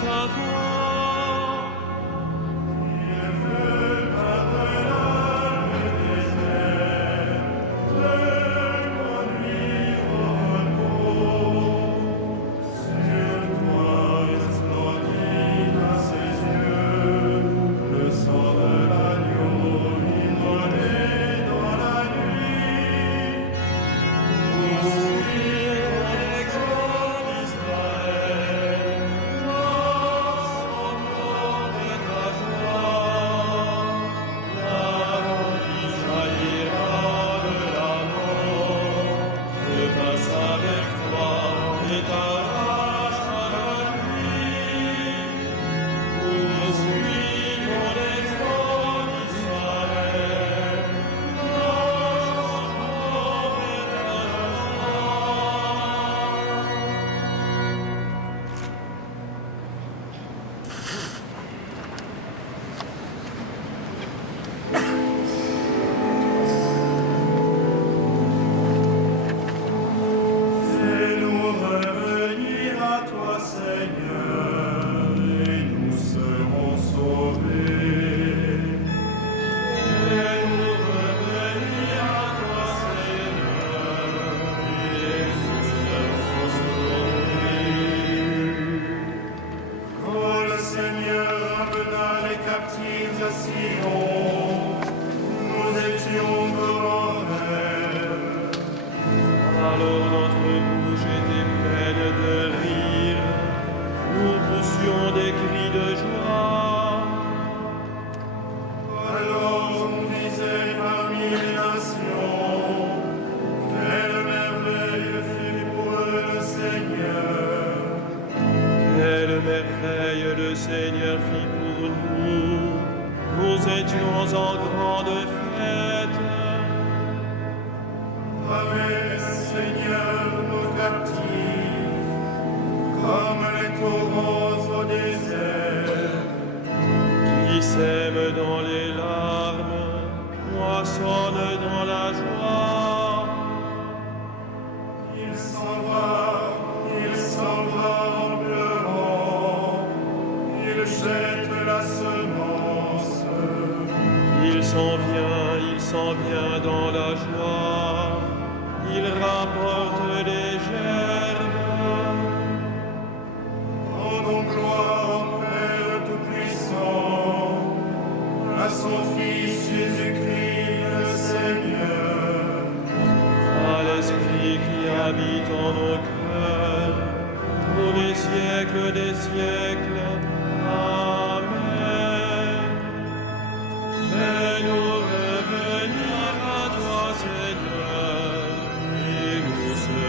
ta voix. Il veut par-delà le désert te conduire au repos. Sur toi resplendit à ses yeux le sang de l'agneau immolé dans la nuit. Poursuis ton exode d'Israël, marche encore de ta joie. La vie jaillira de la mort, je passe avec toi et t'arrache à la nuit. Poursuis ton exode d'Israël, marche encore de ta Fais-nous revenir à toi, Seigneur, et nous serons sauvés. Fais-nous revenir à toi, Seigneur, et nous serons sauvés. Quand le Seigneur ramena les captifs à Sion, nous étions en rêve. Alors notre bouche était pleine de rire, nous poussions des cris de joie. Alors on disait parmi les nations, quelle merveille fut pour eux le Seigneur. Quelle merveille le Seigneur fit pour nous, nous étions en grande fête. Ramène, Seigneur, nos captifs, comme les torrents au désert. Qui sème dans les larmes, moissonne dans la joie. Il s'en va en pleurant, il jette la semence. Il s'en vient dans la joie, il rapporte les gerbes. Rendons gloire au Père Tout-Puissant, à son Fils Jésus-Christ le Seigneur. À l'Esprit qui habite en nos cœurs, pour les siècles des siècles. Amen. Fais-nous revenir à toi, Seigneur, et nous serons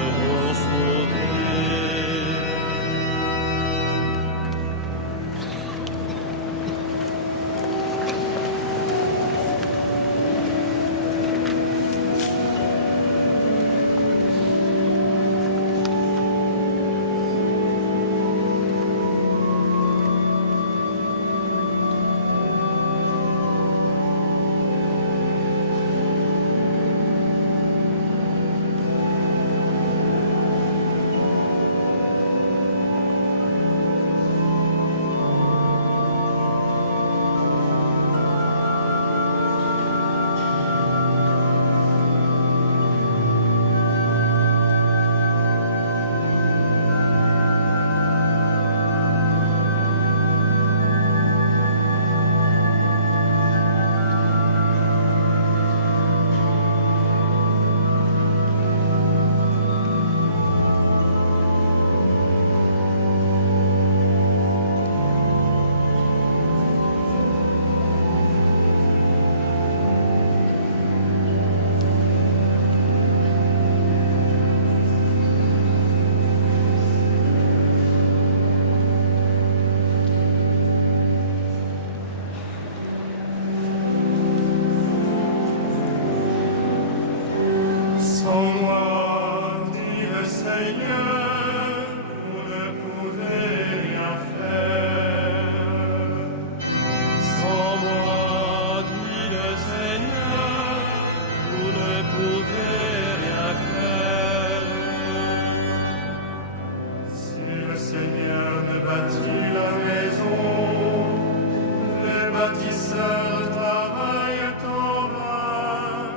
bâtisseurs travaillent en vain.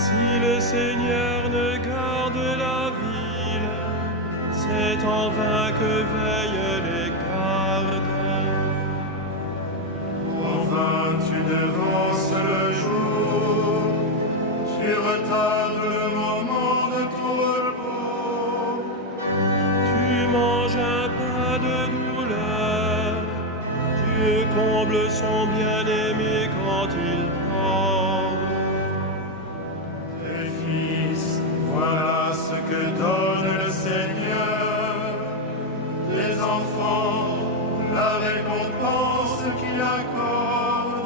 Si le Seigneur ne garde la ville, c'est en vain que veillent les gardes. En vain tu devances le jour, tu retardes le moment de ton repos. Tu manges un pain de douleur, Dieu comble son bien-aimé quand il dort. Tes fils, voilà ce que donne le Seigneur. Les enfants, la récompense qu'il accorde.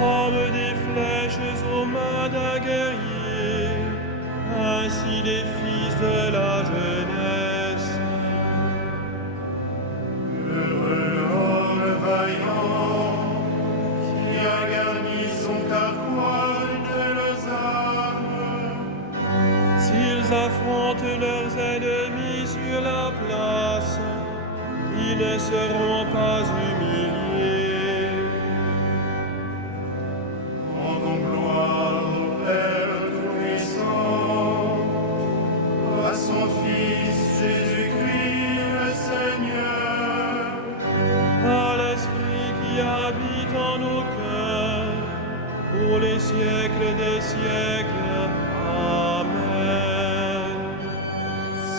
Comme des flèches aux mains d'un guerrier, ainsi les fils de la jeunesse. Heureux homme vaillant, qui a garni son carquois de telles armes. S'ils affrontent leurs ennemis sur la place, ils ne seront pas humiliés. Rendons gloire au Père Tout-Puissant, à son Fils Jésus-Christ le Seigneur, À l'Esprit qui habite en nos cœurs, pour les siècles des siècles. Amen.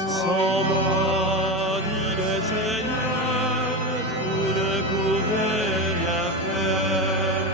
Sans moi, dit le Seigneur, vous ne pouvez rien faire.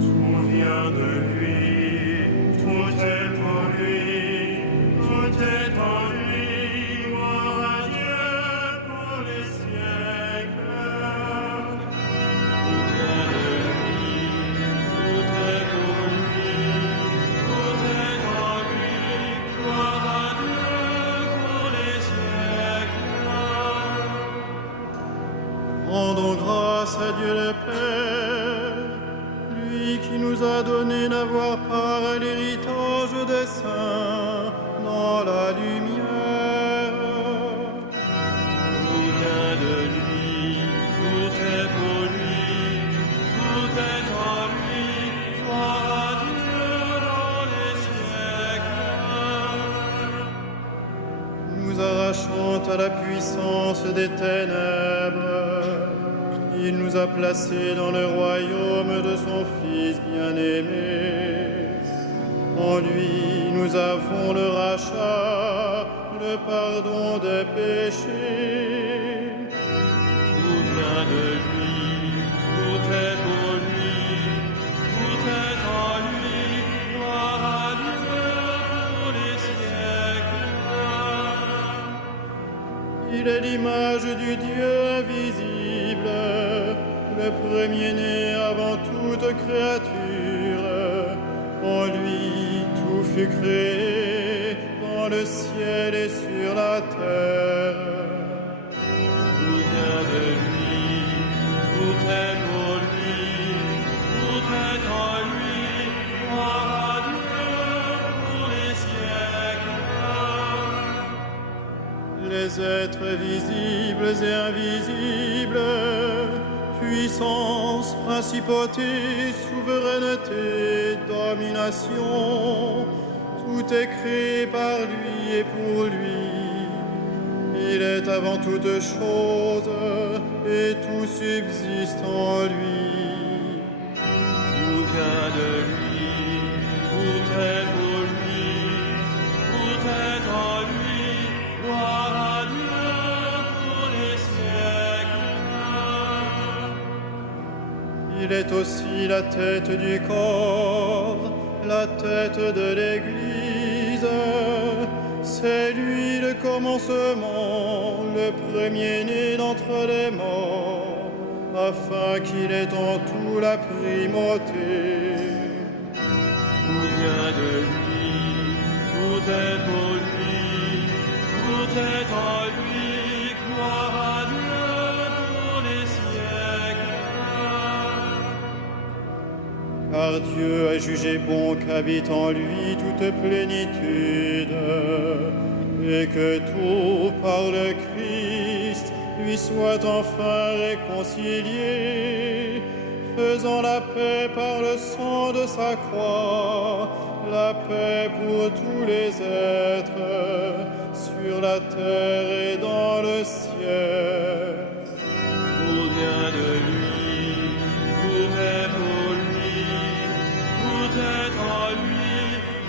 tout vient de lui, tout est pour lui, tout est en lui. Gloire à Dieu pour les siècles. Tout vient de lui, tout est pour lui, tout est en lui. Gloire à Dieu pour les siècles. Rendons grâce à Dieu le Père, lui qui nous a donné d'avoir part à l'héritage des saints dans la lumière. Tout vient de lui, tout est pour lui, tout est en lui. Gloire à Dieu dans les siècles. Nous arrachant à la puissance des ténèbres, il nous a placés dans le royaume de son Fils bien-aimé. En lui, nous avons le rachat, le pardon des péchés. Tout vient de lui, tout est pour lui, tout est en lui. Gloire à Dieu pour les siècles. Il est l'image du Dieu invisible, le premier-né avant toute créature. En lui, tout fut créé, dans le ciel et sur la terre. Tout vient de lui, tout est pour lui, tout est en lui. Gloire à Dieu pour les siècles. les êtres visibles et invisibles, puissance, principauté, souveraineté, domination, tout est créé par lui et pour lui. Il est avant toute chose et tout subsiste en lui. Tout vient de lui, tout est pour lui, tout est en lui. Gloire à Dieu pour les siècles. Il est aussi la tête du corps, la tête de l'Église. C'est lui le commencement, le premier-né d'entre les morts, afin qu'il ait en tout la primauté. Tout vient de lui, tout est pour lui, tout est en lui. Gloire à Dieu pour les siècles. Car Dieu a jugé bon qu'habite en lui toute plénitude, et que tout par le Christ lui soit enfin réconcilié, faisant la paix par le sang de sa croix, la paix pour tous les êtres, sur la terre et dans le ciel. Tout vient de lui, tout est pour lui, tout est en lui.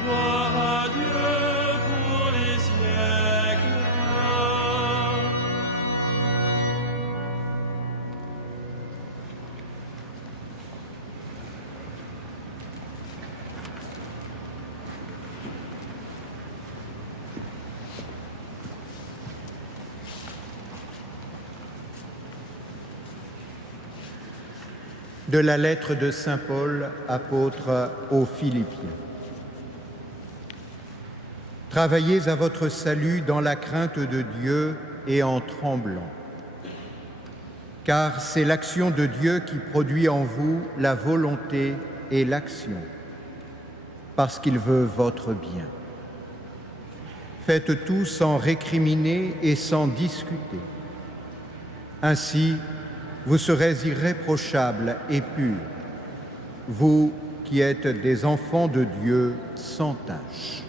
Gloire à Dieu pour les siècles. De la lettre de Saint Paul, apôtre aux Philippiens. Travaillez à votre salut dans la crainte de Dieu et en tremblant, car c'est l'action de Dieu qui produit en vous la volonté et l'action, parce qu'il veut votre bien. Faites tout sans récriminer et sans discuter. Ainsi, vous serez irréprochables et purs, vous qui êtes des enfants de Dieu sans tache.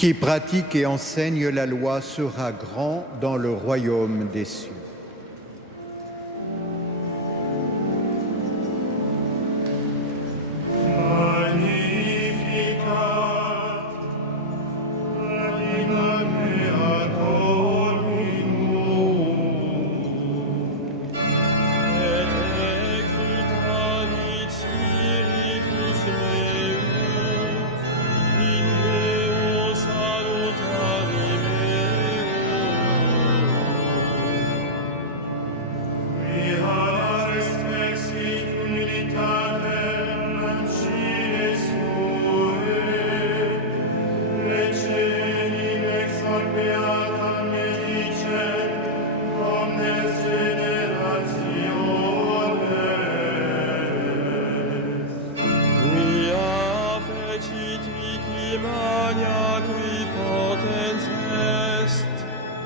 Qui pratique et enseigne la loi sera grand dans le royaume des cieux.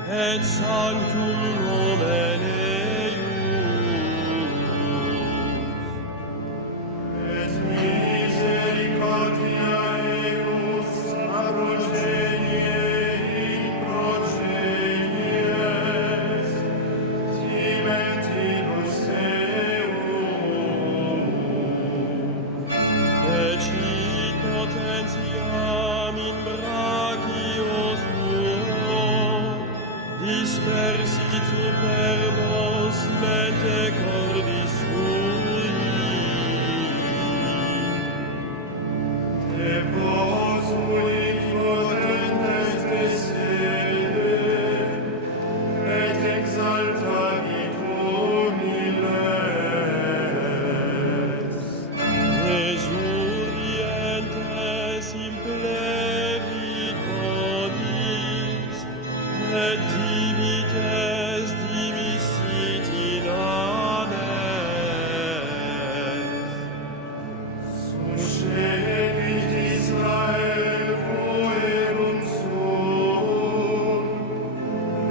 Et sanctum nomen eius. Et misericordia eius a progenie in progenies, timentibus eius. Fecit potentiam in brachio suo, dispersit superbos mente cordis sui. Deposuit potentes de sede, et exaltavit humiles. Resurrientes implevit bodis, et dimites dimissit in ames. Suscevit Israel puerum suum,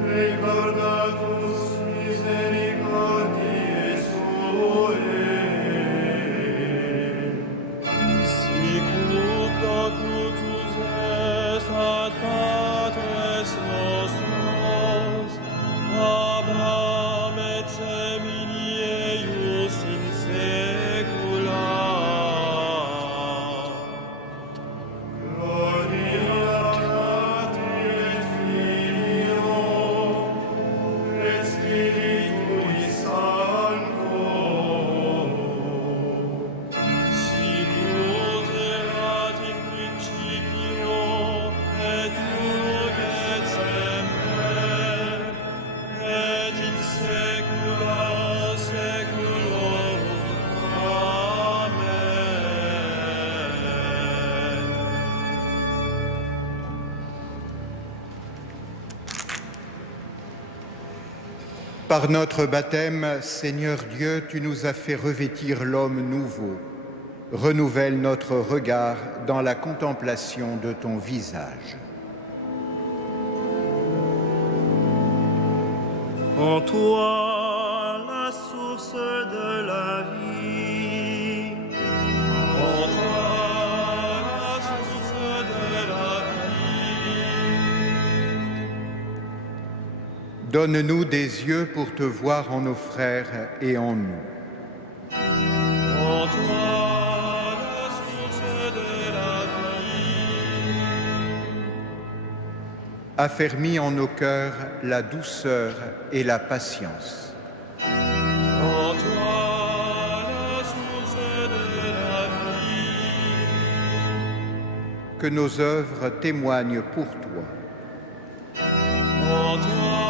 recordatus misericordiae suae. Sicut locutus est ad patres nostros, Abraham et semini eius in saecula. Gloria Patri et Filio et Spiritui Sancto. Sicut erat in principio, et nunc et semper, et in saecula saeculorum. Amen. Par notre baptême, Seigneur Dieu, tu nous as fait revêtir l'homme nouveau. Renouvelle notre regard dans la contemplation de ton visage. En toi, la source de la vie. En toi, la source de la vie. Donne-nous des yeux pour te voir en nos frères et en nous. En toi, la source de la vie. Affermis en nos cœurs la douceur et la patience. En toi, la source de la vie. Que nos œuvres témoignent pour toi. En toi,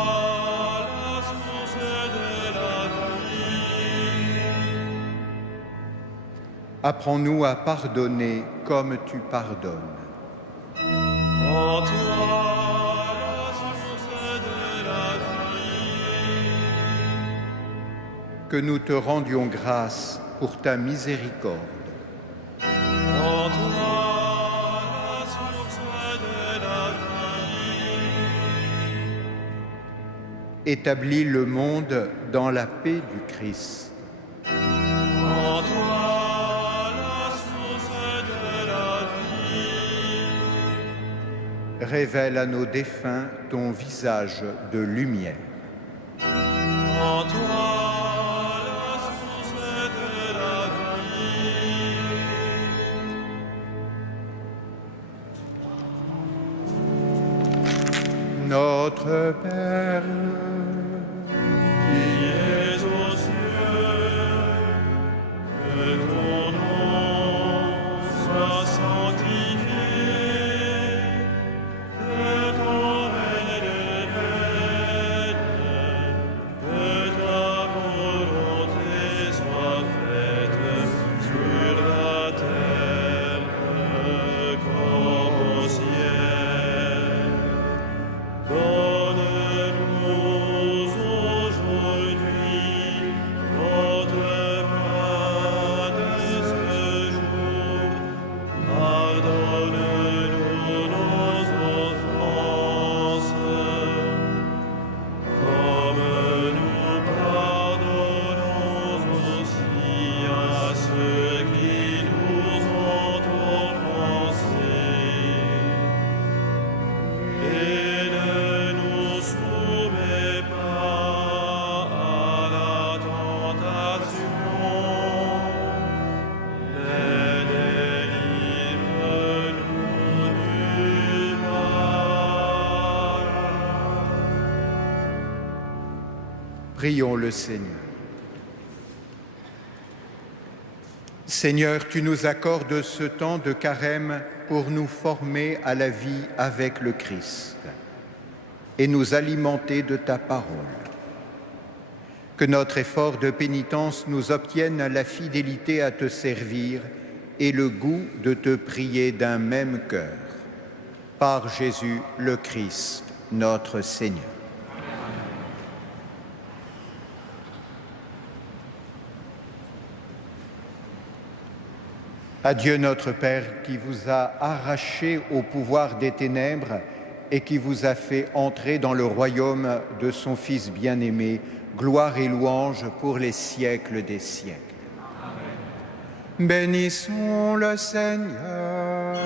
la source de la vie. Apprends-nous à pardonner comme tu pardonnes. En toi, la source de la vie. Que nous te rendions grâce pour ta miséricorde. En toi, la source de la vie. Établis le monde dans la paix du Christ. En toi, la source de la vie. révèle à nos défunts ton visage de lumière. En toi, la source de la vie. Notre Père, Qui es aux cieux, que ton nom soit sanctifié, que ton règne vienne, que ta volonté soit faite sur la terre comme au ciel. Donne-nous aujourd'hui notre pain de ce jour. Pardonne-nous nos offenses, comme nous pardonnons aussi à ceux qui nous ont offensés. Et ne nous soumets pas à la tentation, mais délivre-nous du mal. prions le Seigneur. Seigneur, tu nous accordes ce temps de carême pour nous former à la vie avec le Christ et nous alimenter de ta parole. Que notre effort de pénitence nous obtienne la fidélité à te servir et le goût de te prier d'un même cœur. Par Jésus le Christ, notre Seigneur. Adieu notre Père qui vous a arraché au pouvoir des ténèbres et qui vous a fait entrer dans le royaume de son Fils bien-aimé, gloire et louange pour les siècles des siècles. Amen. Bénissons le Seigneur.